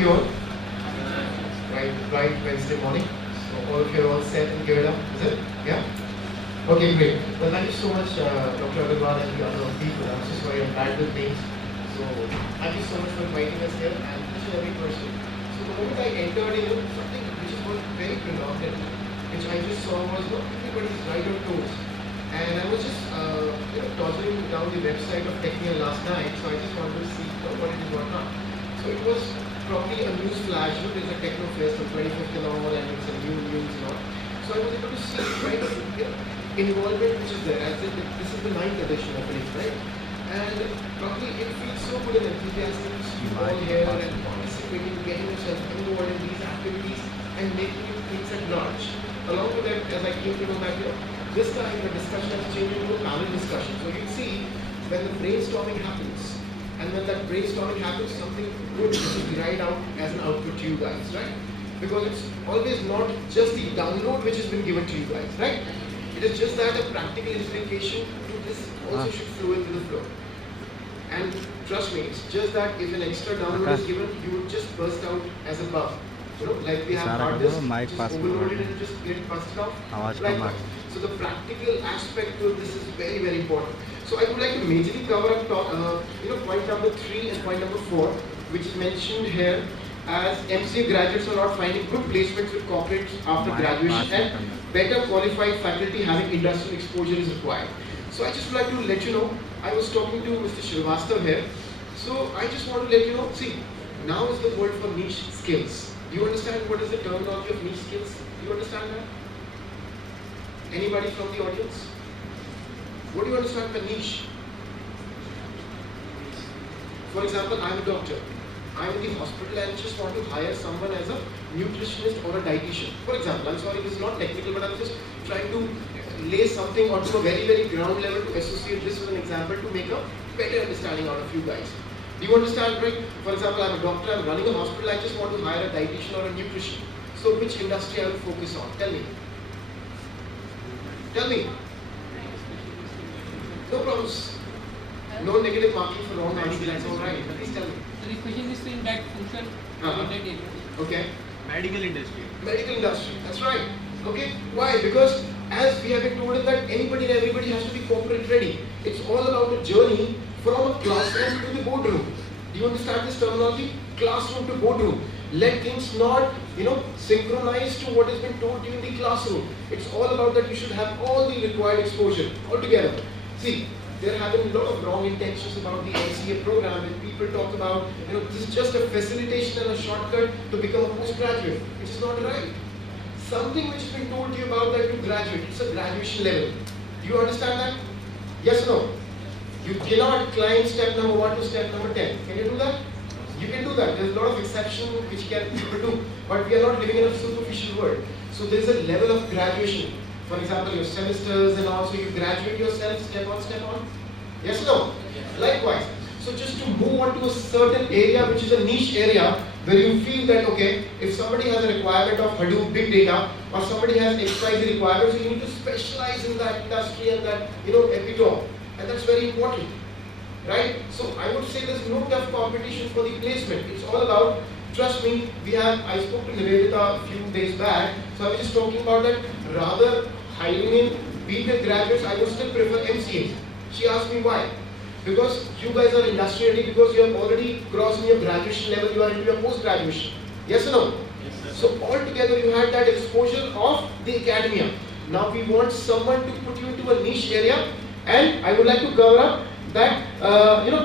you all? Right, Wednesday morning. So all of you are all set and geared up, is it? Yeah? Okay, great. Well, thank you so much, Dr. Agarwal and the other people. I'm so sorry I'm bad with names. So thank you so much for inviting us here and each and every person. So the moment I entered in, something which was very predominant, which I just saw was everybody's right on toes. And I was just tossing down the website of Tecnia last night, so I just wanted to see what it is, what not. So it was probably a news flash, there's a Techno Fest on 25th and all, and it's a new news and all. So I was able to see right involvement which is there, as if this is the 9th edition of it, right? And probably it feels so good and enthusiastic to see you all here and participating, getting yourself involved in these activities and making things at large. Along with that, as I came to know that this time the discussion has changed into a panel discussion. So you see, when the brainstorming happens, and when that brainstorming happens, something good is derived out as an output to you guys, right? Because it's always not just the download which has been given to you guys, right? It is just that a practical implication to this also should flow into the flow. And trust me, it's just that if an extra download is given, you would just burst out as a bug. Like we have hard disk, just overloaded and just get busted off. Like that. So the practical aspect to this is very, very important. So I would like to majorly cover up point number 3 and point number 4, which is mentioned here as MCA graduates are not finding good placements with corporates after graduation and better qualified faculty having industrial exposure is required. So I just would like to let you know, I was talking to Mr. Srivastav here. So I just want to let you know, see, now is the word for niche skills. Do you understand what is the terminology of niche skills? Do you understand that? Anybody from the audience? What do you understand by niche? For example, I'm a doctor. I'm in the hospital and just want to hire someone as a nutritionist or a dietitian. For example, I'm sorry, this is not technical, but I'm just trying to lay something onto a very, very ground level to associate this with an example to make a better understanding out of you guys. Do you understand, right? For example, I'm a doctor, I'm running a hospital, I just want to hire a dietitian or a nutrition. So which industry I will focus on? Tell me. Tell me. No problems. No negative marking for wrong answer, that's alright. Please tell me. So the question is to impact function in that area. Okay. Medical industry. Medical industry, that's right. Okay. Why? Because as we have been told that anybody and everybody has to be corporate ready. It's all about a journey from a classroom to the boardroom. Do you understand this terminology? Classroom to boardroom. Let things not, synchronize to what has been told you in the classroom. It's all about that you should have all the required exposure altogether. See, there have been a lot of wrong intentions about the MCA program when people talk about, this is just a facilitation and a shortcut to become a postgraduate, which is not right. Something which has been told to you about that you graduate, it's a graduation level. Do you understand that? Yes or no? You cannot climb step number 1 to step number 10. Can you do that? You can do that. There's a lot of exception which people do, but we are not living in a superficial world. So there's a level of graduation. For example, your semesters and also you graduate yourself step on. Yes or no? Yes. Likewise. So just to move on to a certain area which is a niche area where you feel that, okay, if somebody has a requirement of Hadoop big data or somebody has XYZ requirements, so you need to specialize in that industry and that, epitome. And that's very important. Right? So I would say there's no tough competition for the placement. It's all about, trust me, I spoke to Nivedita a few days back, so I was just talking about that rather hiring in BTech graduates, I would still prefer MCAs. She asked me why. Because you guys are industry ready, because you have already crossed your graduation level, you are into your post-graduation. Yes or no? Yes, sir. So altogether you had that exposure of the academia. Now we want someone to put you into a niche area, and I would like to cover up that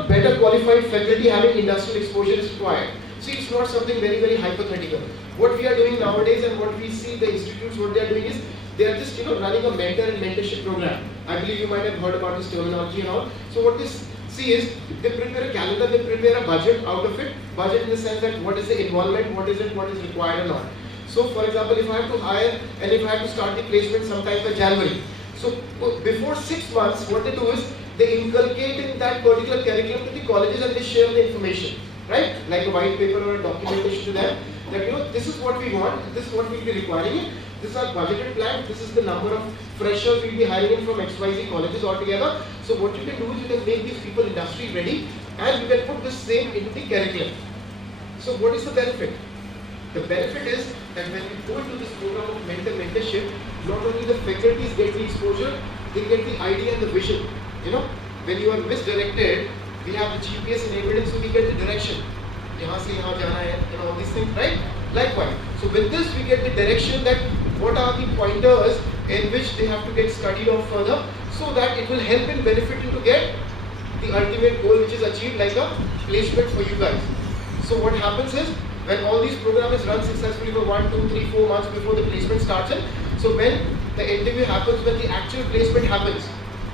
better qualified faculty having industrial exposure is required. See, it's not something very, very hypothetical. What we are doing nowadays and what we see the institutes, what they are doing is, they are just running a mentor and mentorship program. I believe you might have heard about this terminology and all. So what they see is, they prepare a calendar, they prepare a budget out of it. Budget in the sense that what is the involvement, what is required or not. So for example, if I have to hire and if I have to start the placement sometime by January. So before 6 months, what they do is, they inculcate in that particular curriculum to the colleges and they share the information, right? Like a white paper or a documentation to them that this is what we want, this is what we'll be requiring, this is our budgeted plan, this is the number of freshers we'll be hiring in from XYZ colleges altogether. So what you can do is you can make these people industry ready and you can put the same into the curriculum. So what is the benefit? The benefit is that when we go into this program of mentorship, not only the faculties get the exposure, they get the idea and the vision. You know, when you are misdirected, we have the GPS enabled, so we get the direction. Yahan se yahan jana hai, you know, all these things, right? Likewise. So with this, we get the direction that what are the pointers in which they have to get studied on further, so that it will help in benefiting to get the ultimate goal, which is achieved like a placement for you guys. So what happens is, when all these programs run successfully for 1, 2, 3, 4 months before the placement starts in, so when the interview happens, when the actual placement happens,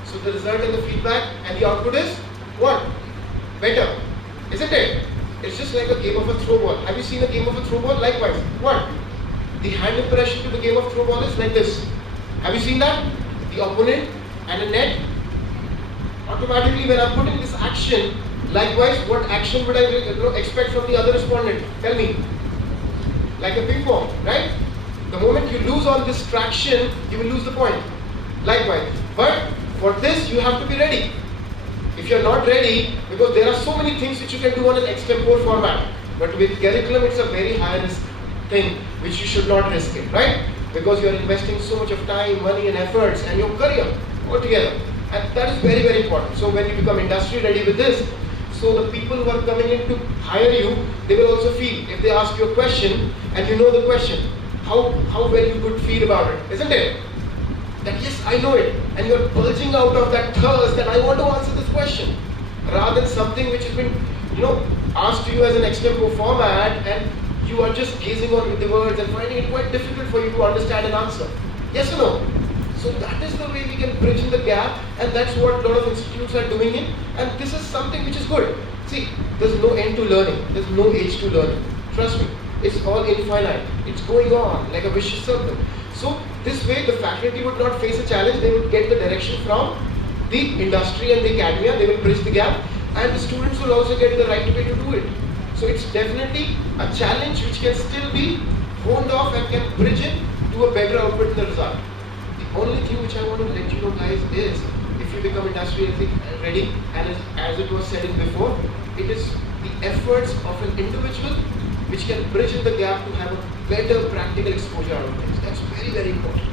so the result and the feedback and the output is what? Better, isn't it? It's just like a game of a throw ball. Have you seen a game of a throw ball? Likewise, what? The hand impression to the game of throw ball is like this. Have you seen that? The opponent and a net. Automatically, when I'm putting this action, likewise, what action would I expect from the other respondent? Tell me. Like a ping pong, right? The moment you lose on this traction, you will lose the point. Likewise. But for this, you have to be ready. If you're not ready, because there are so many things which you can do on an extempore format. But with curriculum, it's a very high risk thing which you should not risk it, right? Because you're investing so much of time, money and efforts and your career altogether. And that is very, very important. So when you become industry ready with this, so the people who are coming in to hire you, they will also feel, if they ask you a question and you know the question, how well you could feel about it, isn't it? That yes, I know it, and you're bulging out of that thirst that I want to answer this question, rather than something which has been, asked to you as an extempore format, and you are just gazing on with the words and finding it quite difficult for you to understand and answer. Yes or no? So that is the way we can bridge in the gap, and that's what a lot of institutes are doing it, and this is something which is good. See, there's no end to learning, there's no age to learning. Trust me, it's all infinite. It's going on like a vicious circle. So this way the faculty would not face a challenge, they would get the direction from the industry and the academia, they will bridge the gap, and the students will also get the right way to do it. So it's definitely a challenge which can still be honed off and can bridge it to a better output in the result. The only thing which I want to let you know guys is, if you become industry ready, and as it was said before, it is the efforts of an individual which can bridge in the gap to have a better practical exposure out of things. That's very, very important.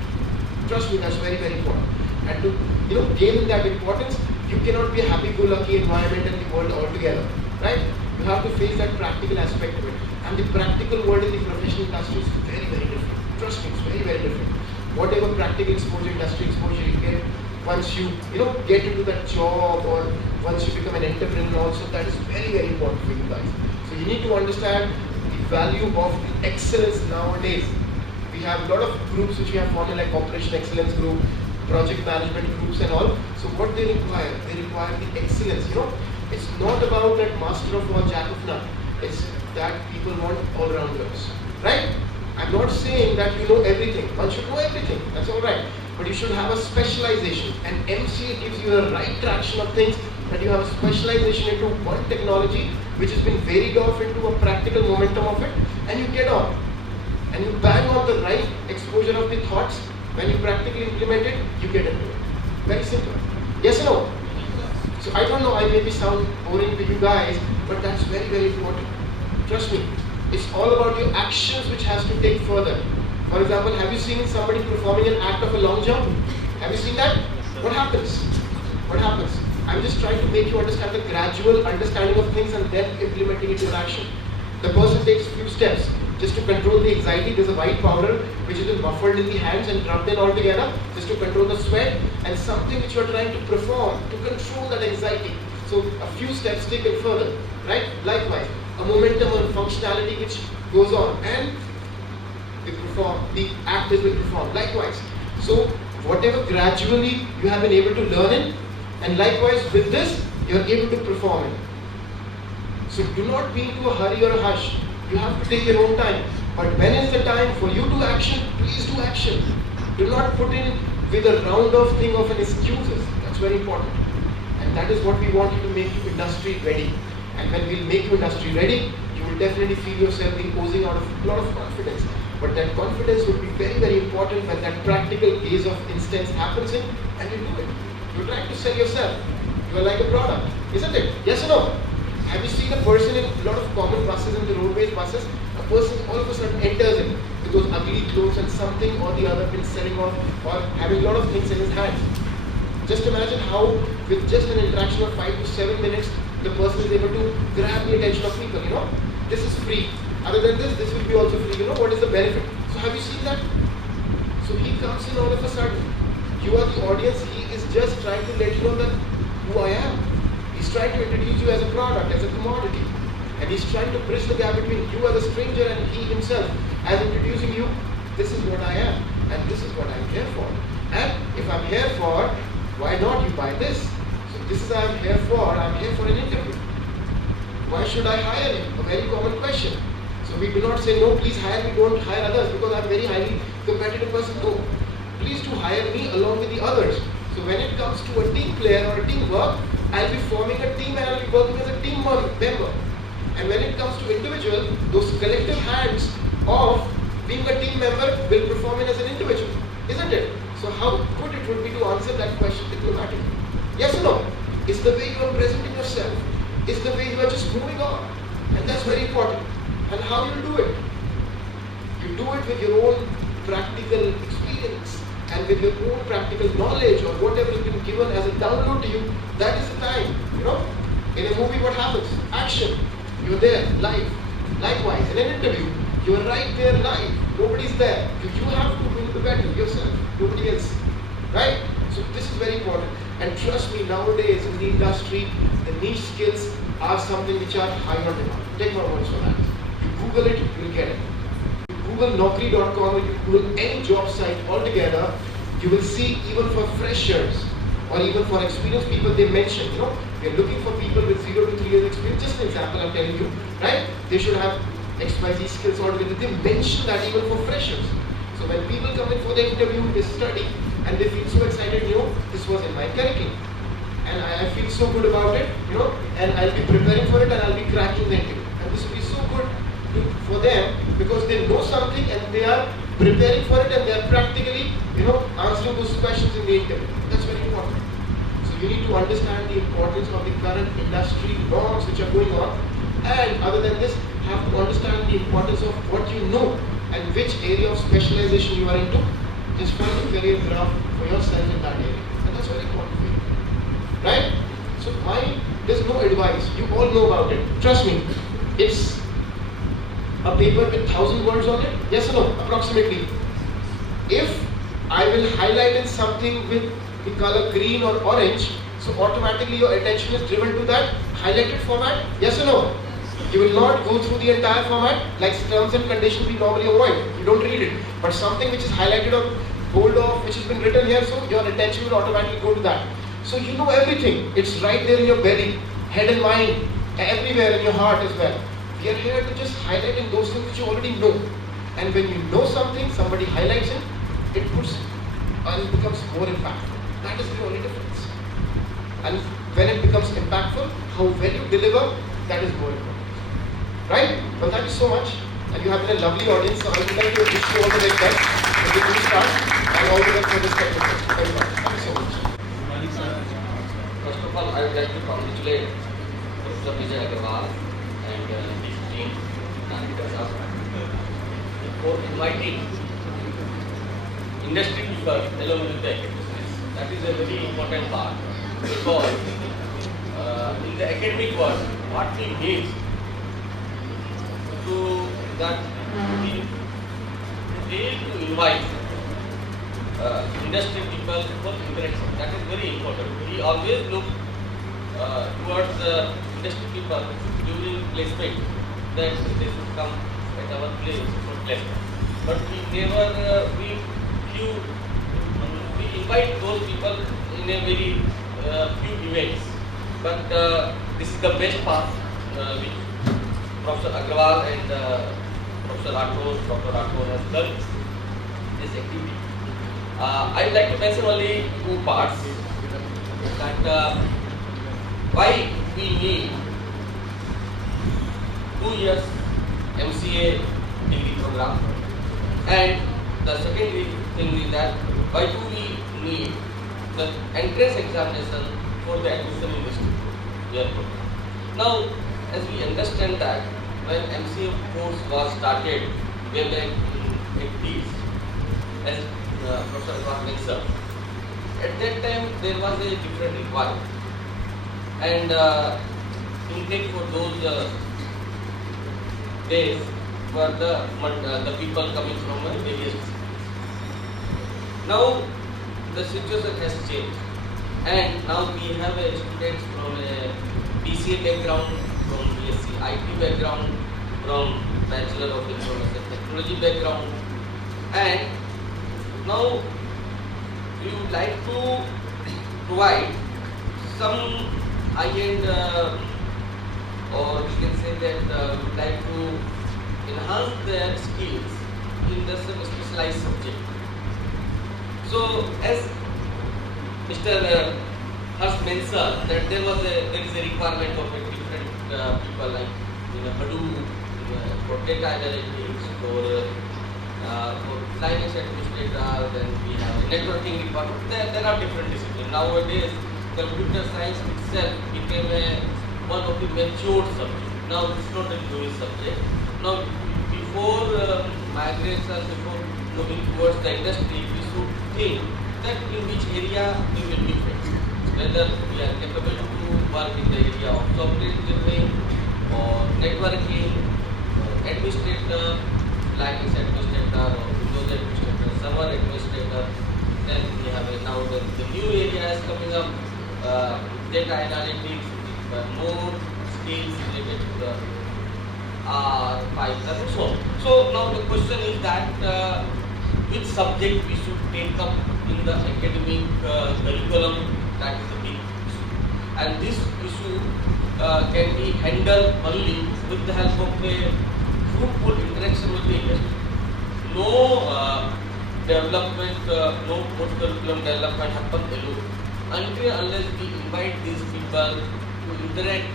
Trust me, that's very, very important. And to gain that importance, you cannot be a happy-go-lucky environment in the world altogether, right? You have to face that practical aspect of it. And the practical world in the professional industry is very, very different. Trust me, it's very, very different. Whatever practical exposure, industry exposure you get, once you get into that job, or once you become an entrepreneur also, that is very, very important for you guys. So you need to understand value of the excellence nowadays. We have a lot of groups which we have formed, like Operation Excellence Group, project management groups and all. So what they require the excellence. It's not about that master of all, jack of none. It's that people want all-rounders, right? I'm not saying that you know everything. One should know everything, that's all right. But you should have a specialization, and MCA gives you the right traction of things, that you have a specialization into one technology which has been varied off into a practical momentum of it, and you get on. And you bang on the right exposure of the thoughts. When you practically implement it, you get into it. Very simple. Yes or no? So I don't know, I maybe sound boring to you guys, but that's very, very important. Trust me. It's all about your actions which has to take further. For example, have you seen somebody performing an act of a long jump? Have you seen that? What happens? What happens? I'm just trying to make you understand the gradual understanding of things and then implementing it in action. The person takes a few steps just to control the anxiety. There's a white powder which is been muffled in the hands and rubbed in all together just to control the sweat, and something which you're trying to perform to control that anxiety. So a few steps taken further, right? Likewise, a momentum or functionality which goes on, and the act is being performed. Likewise. So whatever gradually you have been able to learn it, and likewise with this, you are able to perform it. So do not be into a hurry or a hush. You have to take your own time. But when is the time for you to action? Please do action. Do not put in with a round of thing of an excuses. That's very important. And that is what we want you to make you industry ready. And when we'll make you industry ready, you will definitely feel yourself imposing out of a lot of confidence. But that confidence will be very, very important when that practical case of instance happens in, and you do it. You're trying to sell yourself. You're like a product, isn't it? Yes or no? Have you seen a person in a lot of common buses and the roadways buses? A person all of a sudden enters in with those ugly clothes and something or the other been selling off or having a lot of things in his hands. Just imagine how with just an interaction of 5 to 7 minutes, the person is able to grab the attention of people, you know. This is free. Other than this will be also free. You know, what is the benefit? So have you seen that? So he comes in all of a sudden. You are the audience. He is just trying to let you know that who I am. He's trying to introduce you as a product, as a commodity. And he's trying to bridge the gap between you as a stranger and he himself as introducing you. This is what I am and this is what I'm here for. And if I'm here for, why not you buy this? So this is what I'm here for. I'm here for an interview. Why should I hire him? A very common question. So we do not say, no, please hire me, don't hire others because I'm a very highly competitive person. No, please do hire me along with the others. So when it comes to a team player or a teamwork, I'll be forming a team and I'll be working as a team member. And when it comes to individual, those collective hands of being a team member will perform it as an individual, isn't it? So how good it would be to answer that question diplomatically. Yes or no? It's the way you are presenting yourself. It's the way you are just moving on. And that's very important. And how you do it? You do it with your own practical experience and with your own practical knowledge or whatever has been given as a download to you. That is the time, you know. In a movie, what happens? Action. You're there, live. Likewise, in an interview, you're right there live. Nobody's there. You have to win the battle yourself, nobody else. Right? So this is very important. And trust me, nowadays in the industry, the niche skills are something which are high on demand. Take my words for that. You Google it, you'll get it. You Google Naukri.com or you Google any job site altogether, you will see even for freshers or even for experienced people, they mention, you know, we are looking for people with 0 to 3 years experience. Just an example I'm telling you, right? They should have XYZ skills altogether. They mention that even for freshers. So when people come in for the interview, they study and they feel so excited, you know, this was in my curriculum. And I feel so good about it, you know, and I'll be preparing for it and I'll be cracking the interview. And this will be so good for them because they know something and they are preparing for it and they are practically, you know, answering those questions in the interview. That's very important. So you need to understand the importance of the current industry norms which are going on, and other than this, have to understand the importance of what you know and which area of specialization you are into. Just find a career graph for yourself in that area. And that's very important for you. Right? So there's no advice. You all know about it. Trust me. It's a paper with 1,000 words on it. Yes or no? Approximately. If I will highlight in something with the color green or orange, so automatically your attention is driven to that highlighted format. Yes or no? You will not go through the entire format like terms and conditions we normally avoid. You don't read it. But something which is highlighted or bold off, which has been written here, so your attention will automatically go to that. So you know everything. It's right there in your belly, head and mind, everywhere in your heart as well. We are here to just highlight in those things which you already know. And when you know something, somebody highlights it, it becomes more impactful. That is the only difference. And when it becomes impactful, how well you deliver, that is more important. Right? Well, thank you so much. And you have been a lovely audience, so I would like to wish you all the very best. So we can start and all the best for this technical. Very much. Thank you so much. First of all, I would like to congratulate Professor Vijay Agarwal and his team for inviting industry people along with the academics. That is a very important part because in the academic world, what we need to that we need to invite industry people for interaction. That is very important. We always look towards industry people during placement that they should come at our place for placement. But we never we invite those people in a very few events. But this is the best part which Professor Agarwal and Professor Dr. Rathore has done this activity. I would like to mention only two parts. That why we need 2 years MCA degree program, and the second thing is that why do we need the entrance examination for the admission in this year program. Now, as we understand that when MCA course was started way back in 80s, as Professor was mentioned, at that time there was a different requirement, and intake for those days were the people coming from various cities. Now the situation has changed, and now we have students from a BCA background, from BSc IT background, from Bachelor of Information Technology background, and now we would like to provide some high-end, or we can say that we would like to enhance their skills in the some specialized subject. So, as Mr. Harsh mentioned, that there is a requirement of a different people like Hadoop, for data analytics, for Linux administrator, then we have networking department. There are different disciplines. Nowadays, computer science itself became one of the matured subjects. Now it's not a new subject. Now, before migration, before moving towards the industry, we should think that in which area we will be fit. Whether we are capable to work in the area of software engineering or networking, administrator, Linux administrator, or Windows administrator, server administrator. Then we have now the new area is coming up, data analytics, more skills related to the R, Python, and so on. So now the question is that which subject we should take up in the academic curriculum. That is the big issue, and this issue can be handled only with the help of a fruitful interaction with the industry. No development, no post-curriculum development happens alone until unless we invite these people to interact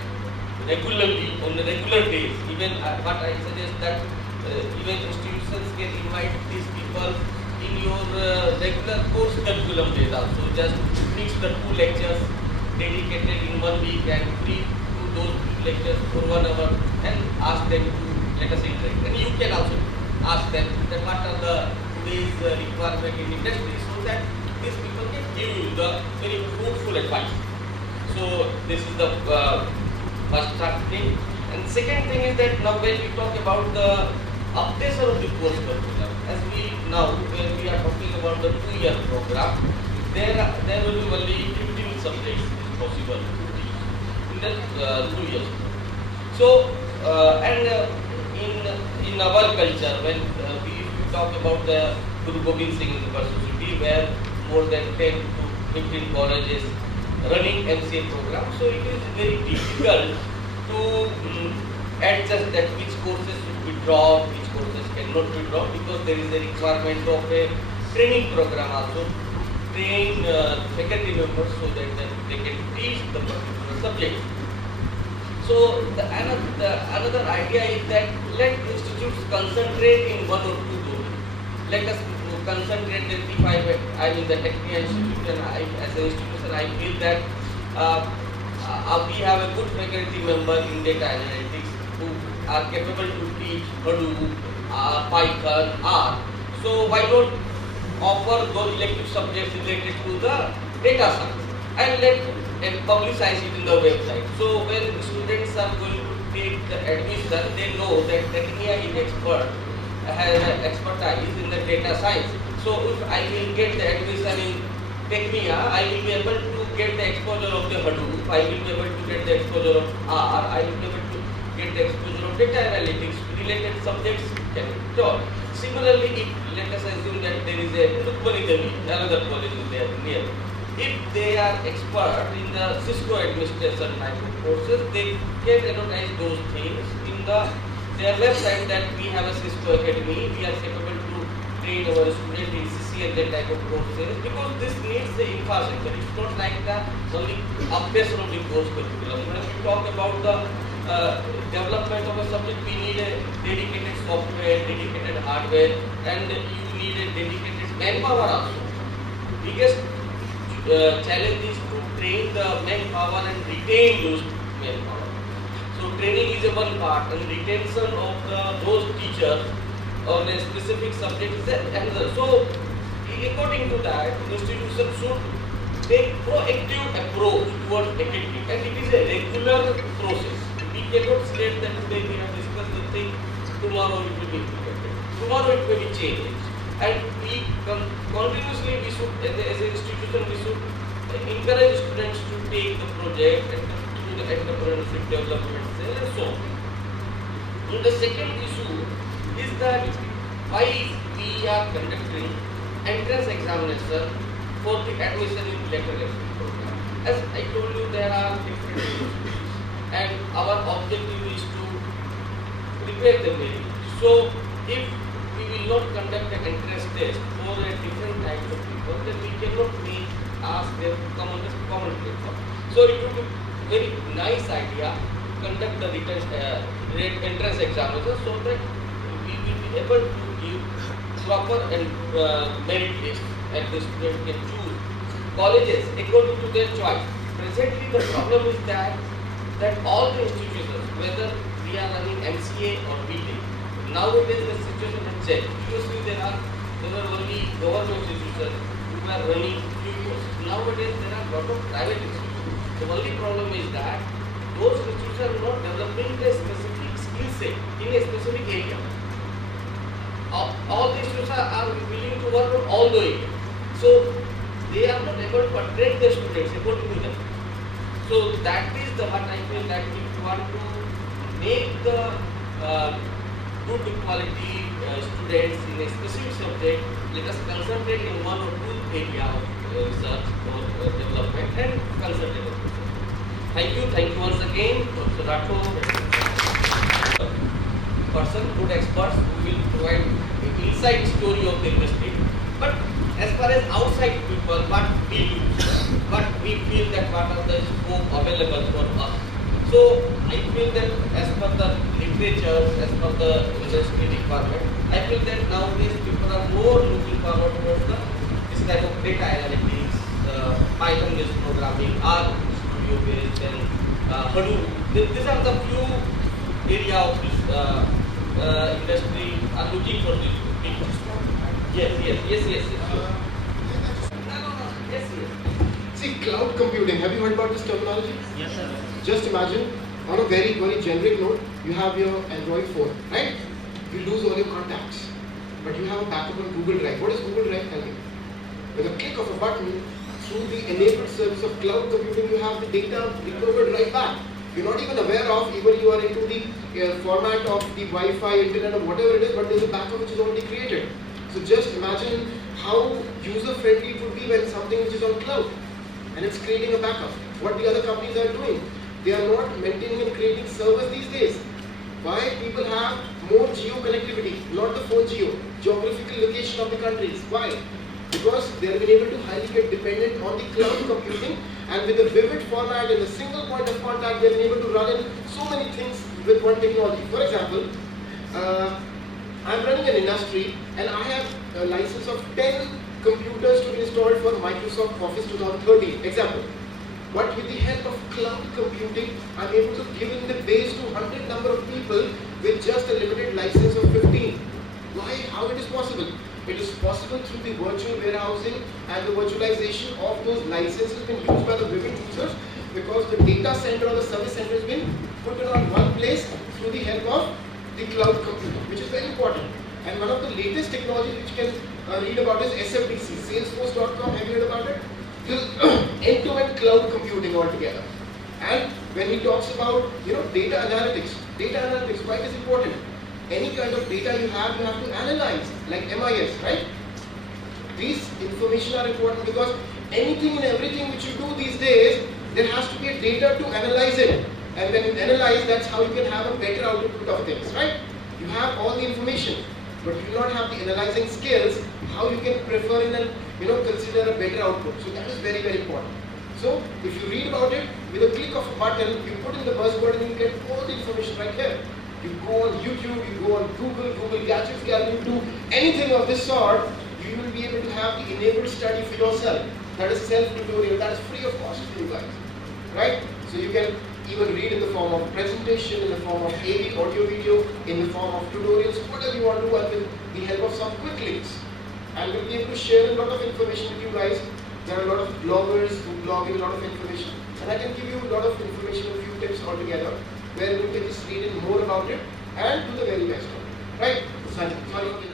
regularly on the regular days. Even what I suggest that even institutions can invite these people in your regular course curriculum days also. Just mix the 2 lectures dedicated in 1 week and free to those 2 lectures for 1 hour and ask them to let us interact. And you can also ask them that what are the today's requirement in industry, so that these people can give you the very fruitful advice. So this is the first thing. And second thing is that now when we talk about the updation of the course curriculum, as we now when we are talking about the 2-year program, there will be only 15 subjects is possible to teach in the 2 years. So and in our culture, when we talk about the Guru Gobind Singh University, where more than 10 to 15 colleges running MCA program, so it is very difficult to adjust that which courses should be dropped, which courses cannot be dropped, because there is a requirement of a training program also to train faculty members so that they can teach the particular subject. So another idea is that let institutes concentrate in 1 or 2 domains. Let us concentrate. If I mean the Tecnia institution, as an institution, I feel that we have a good faculty member in data analytics who are capable to teach Hadoop, Python, R. So why not offer those elective subjects related to the data science and publicize it in the website. So when students are going to take the admission, they know that Tecnia is has expertise in the data science. So if I will get the admission in Tecnia, I will be able to get the exposure of the Hadoop, I will be able to get the exposure of R, I will be able to get the exposure of data analytics, related subjects can be taught. Similarly, if let us assume that there is another college is there near. If they are expert in the Cisco administration type of courses, they can advertise those things in their website that we have a Cisco Academy, we are capable to train our students in CCNA type of courses, because this needs the infrastructure. It's not like the only updation of the course curriculum. When we talk about the development of a subject, we need a dedicated software, dedicated hardware, and you need a dedicated manpower also. Biggest challenge is to train the manpower and retain those manpower. So So training is a one part, and retention of those teachers on a specific subject is another. So according to that, institution should take proactive approach towards academic, and it is a regular process. We cannot state that today we have discussed the thing, tomorrow it will be implemented, tomorrow it may be changed, and we continuously we should, as an institution, we should encourage students to take the project and do the entrepreneurship development and so on. And the second issue is that why we are conducting entrance examination for the admission in lateral program. As I told you, there are different issues, and our objective is to prepare the way. So, if we will not conduct an entrance test for a different type of people, then we cannot ask them to come on the common platform. So, it would be very nice idea to conduct the entrance examination so that we will be able to give proper and merit list, and the student can choose colleges according to their choice. Presently, the problem is that all the institutions, whether we are running MCA or BTech, nowadays the situation has changed. Previously, there were only government institutions who were running few courses. Nowadays, there are a lot of private institutions. The only problem is that those institutions are not developing a specific skill set in a specific area. All the institutions are willing to work on all the areas. So they are not able to attract the students according to them. So that is what I feel, that if you want to make the good quality students in a specific subject, let us concentrate in one or two areas of research or development and concentrate on research. Thank you once again, Dr. Rathod. Person, good experts who will provide an inside story of the industry. But as far as outside people, what we do, what we feel that what are the scope available for us. So I feel that as per the literature, as per the industry requirement, I feel that nowadays people are more looking forward towards this type of data analytics, Python-based programming, R studio-based, and Hadoop. These are the few area of this industry are looking for this. Yes. Yes. See, cloud computing, have you heard about this terminology? Yes, sir. Just imagine, on a very, very generic note, you have your Android phone, right? You lose all your contacts, but you have a backup on Google Drive. What is Google Drive telling? With a click of a button, through the enabled service of cloud computing, you have the data recovered right back. You're not even aware of, even you are into the format of the Wi-Fi, internet, or whatever it is, but there's a backup which is already created. So just imagine how user-friendly it would be when something which is on cloud and it's creating a backup. What the other companies are doing, they are not maintaining and creating servers these days. Why? People have more geo connectivity, not the phone geographical location of the countries. Why? Because they have been able to highly get dependent on the cloud computing, and with a vivid format and a single point of contact, they have been able to run in so many things with one technology. For example, I'm running an industry and I have a license of 10 computers to be installed for Microsoft Office 2013. Example. But with the help of cloud computing, I'm able to give in the base to 100 number of people with just a limited license of 15. Why? How it is possible? It is possible through the virtual warehousing and the virtualization of those licenses being used by the vivid users, because the data center or the service center has been put in on one place through the help of the cloud computing, which is very important. And one of the latest technologies which you can read about is SFDC, Salesforce.com. Have you heard about it? End-to-end cloud computing altogether. And when he talks about data analytics, why it is important? Any kind of data you have to analyze, like MIS, right? These information are important because anything and everything which you do these days, there has to be a data to analyze it. And when you analyze, that's how you can have a better output of things, right? You have all the information, but you do not have the analyzing skills, how you can prefer and consider a better output. So that is very, very important. So if you read about it, with a click of a button, you put in the buzzword and you get all the information right here. You go on YouTube, you go on Google Gadgets Gallery, you do anything of this sort, you will be able to have the enabled study for yourself. That is self-tutorial, that is free of cost for you guys, right? So you can even read in the form of presentation, in the form of AV, audio video, in the form of tutorials, whatever you want to do, and with the help of some quick links. And we'll be able to share a lot of information with you guys. There are a lot of bloggers who blogging a lot of information, and I can give you a lot of information, a few tips altogether, where you can just read in more about it and do the very best of it. Right? Sorry.